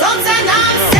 Sonst ein Name.